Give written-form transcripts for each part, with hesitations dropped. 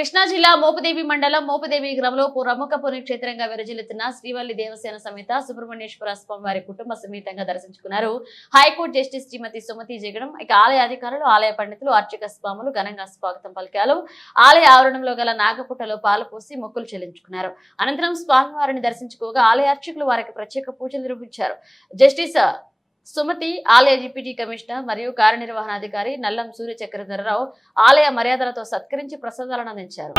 కృష్ణా జిల్లా మోపుదేవి మండలం మోపుదేవి గ్రామంలో ప్రముఖ పుణ్యక్షేత్రంగా విరజిల్లుతున్న శ్రీవల్లి దేవసేన సమేత సుబ్రహ్మణ్యేశ్వర స్వామి వారి కుటుంబ సమేతంగా దర్శించుకున్నారు హైకోర్టు జస్టిస్ శ్రీమతి సుమతి జగడం. ఇక ఆలయ అధికారులు, ఆలయ పండితులు, అర్చక స్వాములు ఘనంగా స్వాగతం పలికారు. ఆలయ ఆవరణంలో గల నాగపుట్టలో పాలు పోసి మొక్కులు చెల్లించుకున్నారు. అనంతరం స్వామివారిని దర్శించుకోగా ఆలయ అర్చకులు వారికి ప్రత్యేక పూజలు నిర్వహించారు. జస్టిస్ సుమతి, ఆలయ డిప్యూటీ కమిషనర్ మరియు కార్యనిర్వహణాధికారి నల్లం సూర్య చక్రధరరావు ఆలయ మర్యాదలతో సత్కరించి ప్రసాదాలను అందించారు.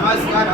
नमस्कार